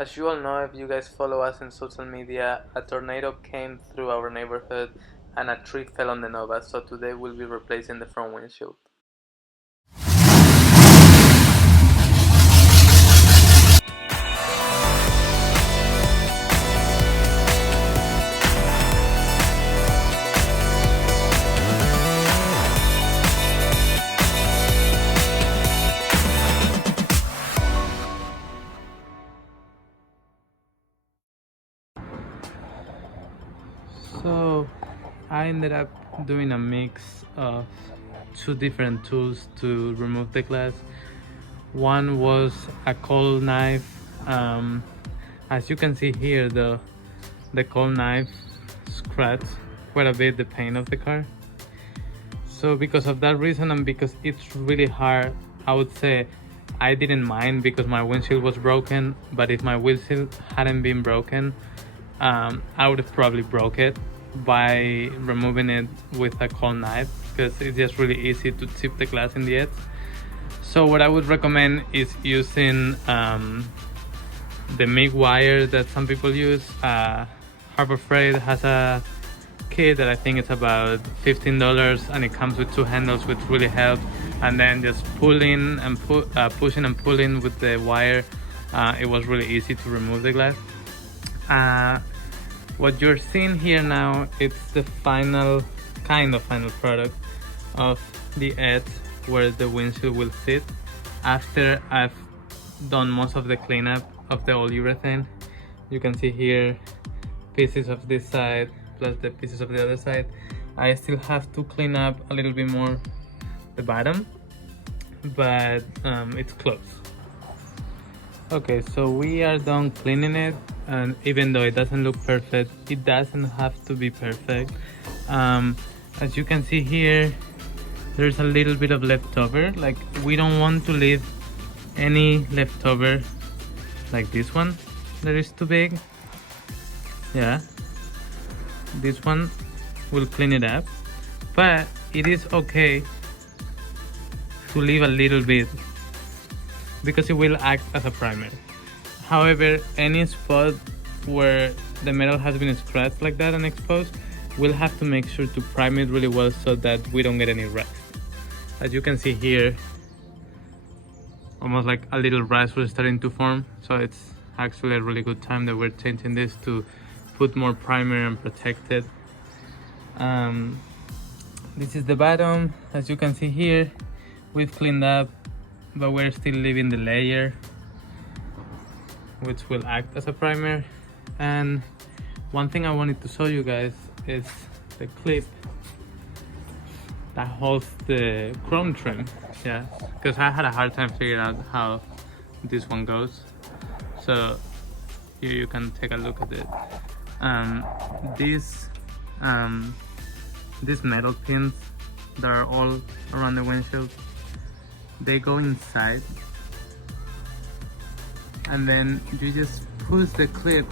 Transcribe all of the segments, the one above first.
As you all know, if you guys follow us in social media, a tornado came through our neighborhood and a tree fell on the Nova, so today we'll be replacing the front windshield. So I ended up doing a mix of two different tools to remove the glass. One was a cold knife. As you can see here, the cold knife scratched quite a bit the paint of the car. So because of that reason and because it's really hard, I would say I didn't mind because my windshield was broken. But if my windshield hadn't been broken, I would have probably broke it by removing it with a cold knife, because it's just really easy to chip the glass in the edge. So what I would recommend is using the MIG wire that some people use. Harbor Freight has a kit that I think it's about $15, and it comes with two handles, which really help. And then just pulling and pushing and pulling with the wire, it was really easy to remove the glass. What you're seeing here now, it's the final product of the edge where the windshield will sit after I've done most of the cleanup of the old urethane. You can see here pieces of this side plus the pieces of the other side. I still have to clean up a little bit more the bottom, but it's close. Okay, so we are done cleaning it, and even though it doesn't look perfect, it doesn't have to be perfect. As you can see here, there's a little bit of leftover. Like, we don't want to leave any leftover like this one that is too big. Yeah, this one will clean it up, but it is okay to leave a little bit because it will act as a primer. However, any spot where the metal has been scratched like that and exposed, we'll have to make sure to prime it really well so that we don't get any rust. As you can see here, almost like a little rust was starting to form, so it's actually a really good time that we're changing this to put more primer and protect it. This is the bottom. As you can see here, we've cleaned up, but we're still leaving the layer which will act as a primer. And one thing I wanted to show you guys is the clip that holds the chrome trim. Yeah, because I had a hard time figuring out how this one goes. So here you can take a look at it. These metal pins that are all around the windshield, they go inside, and then you just push the clip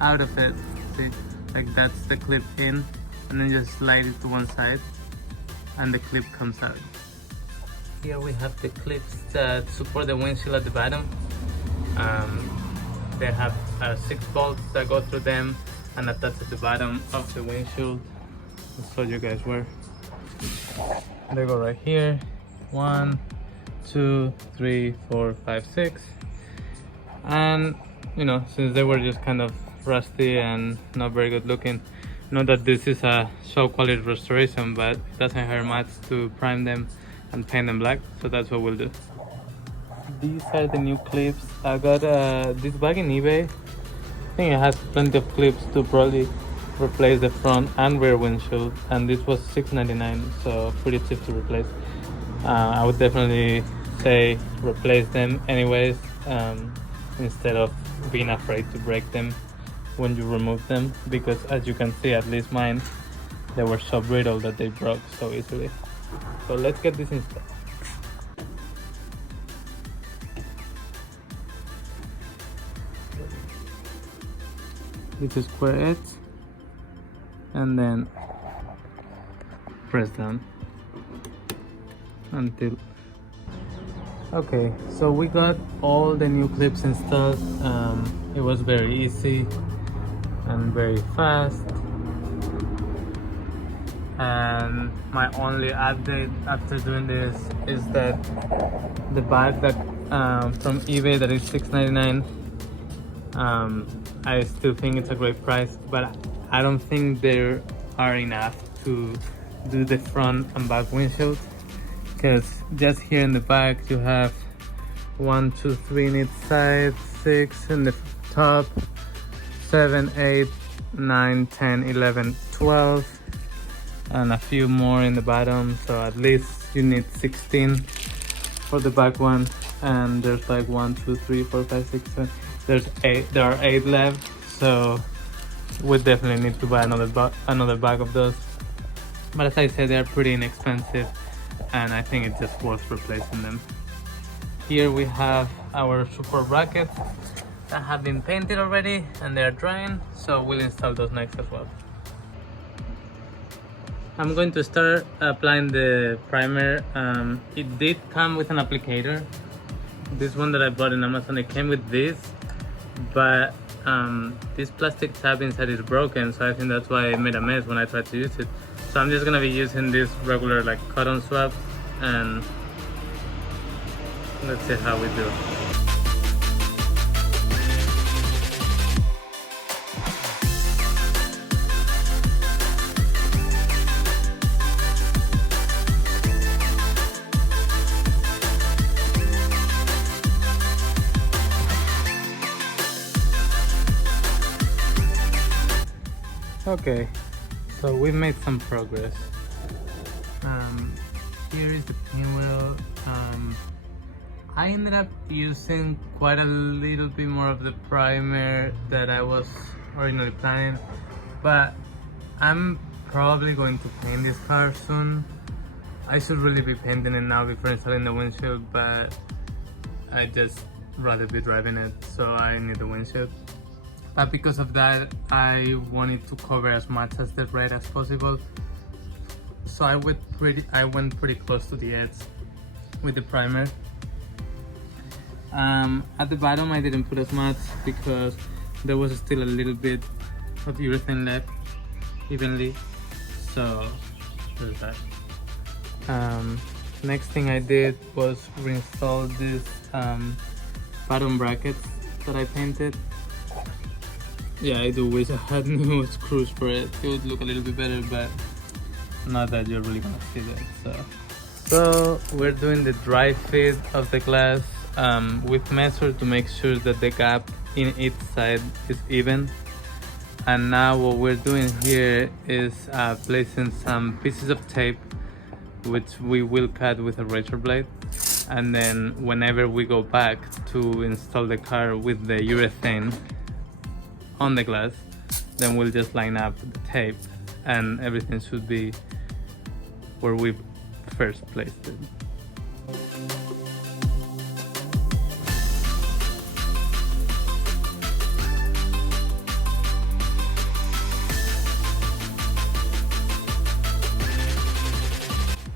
out of it. See, like that's the clip in, and then just slide it to one side and the clip comes out. Here we have the clips that support the windshield at the bottom. They have 6 bolts that go through them and attach at the bottom of the windshield. I'll show you guys where. They go right here. 1, 2, 3, 4, 5, 6. And you know, since they were just kind of rusty and not very good looking, not that this is a show quality restoration, but it doesn't hurt much to prime them and paint them black, so that's what we'll do. These are the new clips. I got this bag in eBay. I think it has plenty of clips to probably replace the front and rear windshield, and this was $6.99, so pretty cheap to replace. I would definitely say replace them anyways, instead of being afraid to break them when you remove them, because as you can see, at least mine, they were so brittle that they broke so easily. So let's get this installed. This is square edge, and then press down until Okay, so we got all the new clips installed. It was very easy and very fast. And my only update after doing this is that the bag that from eBay that is $6.99, I still think it's a great price, but I don't think there are enough to do the front and back windshield, because just here in the back you have 1, 2, 3 in each side, 6 in the top, 7, 8, 9, 10, 11, 12, and a few more in the bottom, so at least you need 16 for the back one. And there's like 1, 2, 3, 4, 5, 6, 7. There are 8 left, so we definitely need to buy another bag of those. But as I said, they're pretty inexpensive, and I think it's just worth replacing them. Here we have our support brackets that have been painted already and they're drying, so we'll install those next as well. I'm going to start applying the primer. It did come with an applicator. This one that I bought in Amazon, it came with this, but this plastic tab inside is broken, so I think that's why it made a mess when I tried to use it. So I'm just gonna be using this regular like cotton swab, and let's see how we do. Okay, so we've made some progress. Here is the pinwheel. I ended up using quite a little bit more of the primer that I was originally planning, but I'm probably going to paint this car soon. I should really be painting it now before installing the windshield, but I just rather be driving it, so I need the windshield. But because of that, I wanted to cover as much as the red as possible. So I went pretty close to the edge with the primer. At the bottom I didn't put as much because there was still a little bit of urethane left evenly. So there's that. Next thing I did was reinstall this bottom brackets that I painted. Yeah, I do wish I had new screws for it. It would look a little bit better, but not that you're really gonna see that. So we're doing the dry fit of the glass. We've measured to make sure that the gap in each side is even. And now what we're doing here is placing some pieces of tape, which we will cut with a razor blade. And then whenever we go back to install the car with the urethane on the glass, then we'll just line up the tape and everything should be where we first placed it.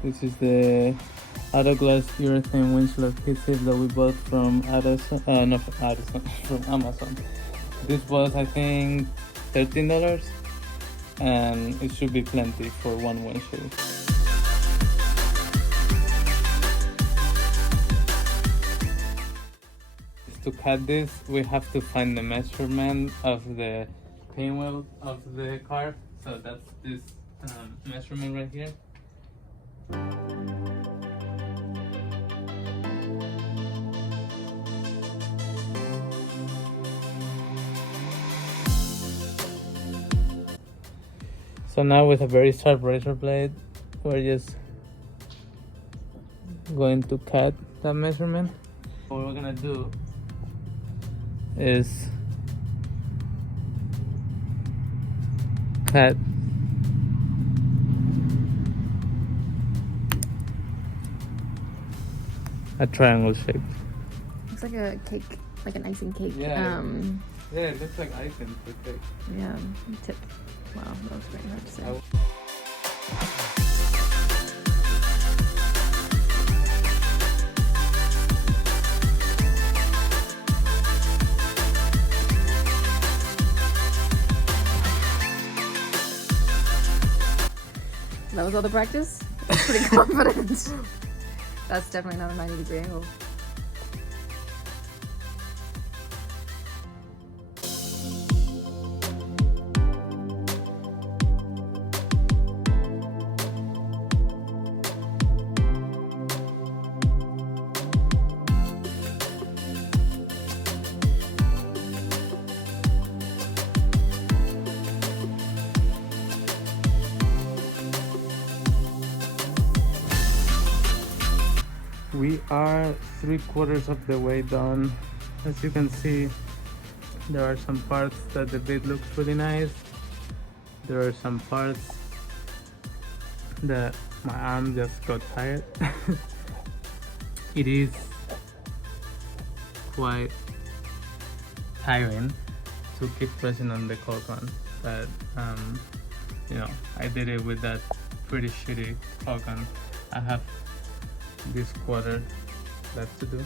This is the auto glass urethane windshield adhesive that we bought from from Amazon. This was, I think, $13, and it should be plenty for one windshield. To cut this, we have to find the measurement of the pinwheel of the car. So that's this measurement right here. So now with a very sharp razor blade, we're just going to cut that measurement. What we're gonna do is cut a triangle shape. Looks like a cake, like an icing cake. Yeah. Yeah, it looks like icing for cake. Yeah, tip. Wow, that was very hard to say. That was all the practice? That's pretty confident. That's definitely not a 90-degree angle. We are 3/4 of the way done. As you can see, there are some parts that the bit looks really nice. There are some parts that my arm just got tired. It is quite tiring to keep pressing on the cork on, but you know, I did it with that pretty shitty cork on. I have this quarter left to do,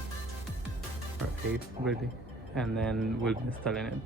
or 8 really, and then we'll be installing it.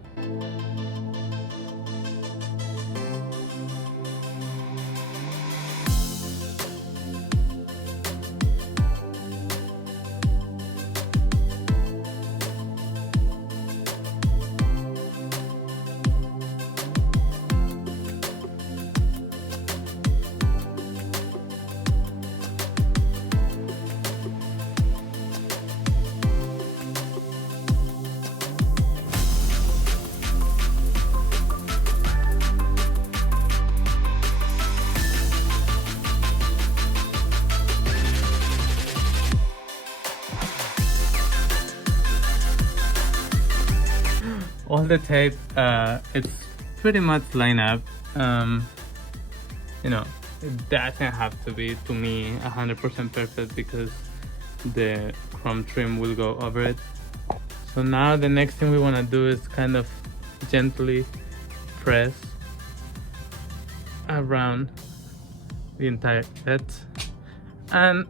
All the tape, it's pretty much lined up. You know, it doesn't have to be, to me, 100% perfect because the chrome trim will go over it. So now the next thing we want to do is kind of gently press around the entire set. And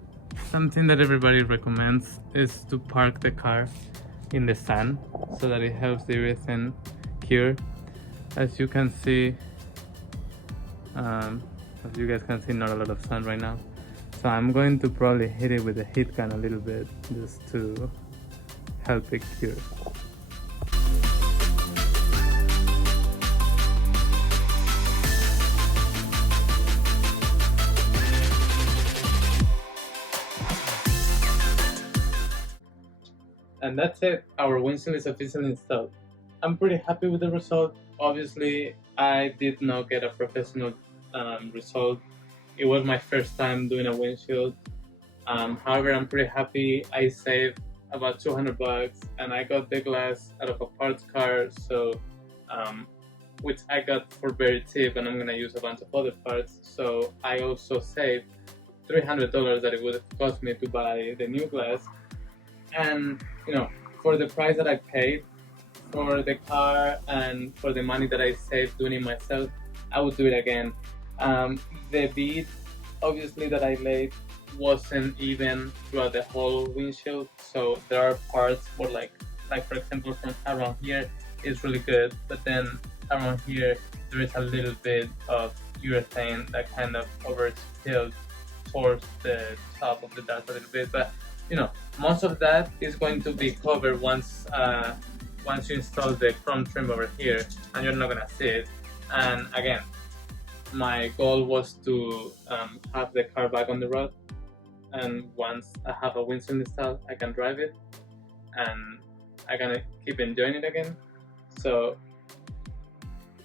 something that everybody recommends is to park the car in the sun so that it helps the urethane cure. As you can see, as you guys can see, not a lot of sun right now, so I'm going to probably hit it with a heat gun a little bit just to help it cure. And that's it, our windshield is officially installed. I'm pretty happy with the result. Obviously, I did not get a professional result. It was my first time doing a windshield. However, I'm pretty happy. I saved about $200 and I got the glass out of a parts car, so which I got for very cheap, and I'm gonna use a bunch of other parts. So I also saved $300 that it would have cost me to buy the new glass. And you know, for the price that I paid for the car and for the money that I saved doing it myself, I would do it again. The bead, obviously, that I laid wasn't even throughout the whole windshield, so there are parts where like for example from around here is really good, but then around here there is a little bit of urethane that kind of overspilled towards the top of the dust a little bit. But you know, most of that is going to be covered once you install the chrome trim over here, and you're not gonna see it. And again, my goal was to have the car back on the road, and once I have a windshield installed, I can drive it and I'm gonna keep enjoying it again. So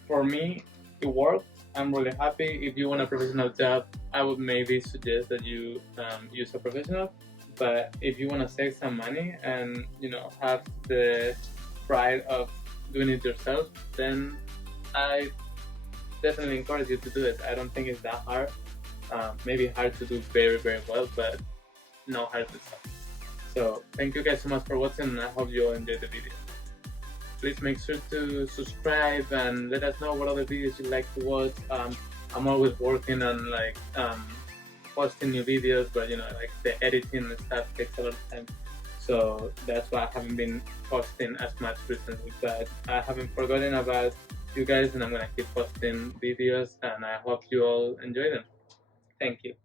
for me, it worked. I'm really happy. If you want a professional job, I would maybe suggest that you use a professional. But if you want to save some money and you know have the pride of doing it yourself, then I definitely encourage you to do it. I don't think it's that hard. Maybe hard to do very, very well, but not hard to start. So thank you guys so much for watching, and I hope you all enjoyed the video. Please make sure to subscribe and let us know what other videos you'd like to watch. I'm always working on like posting new videos, but you know, like the editing and stuff takes a lot of time, so that's why I haven't been posting as much recently. But I haven't forgotten about you guys, and I'm gonna keep posting videos, and I hope you all enjoy them. Thank you.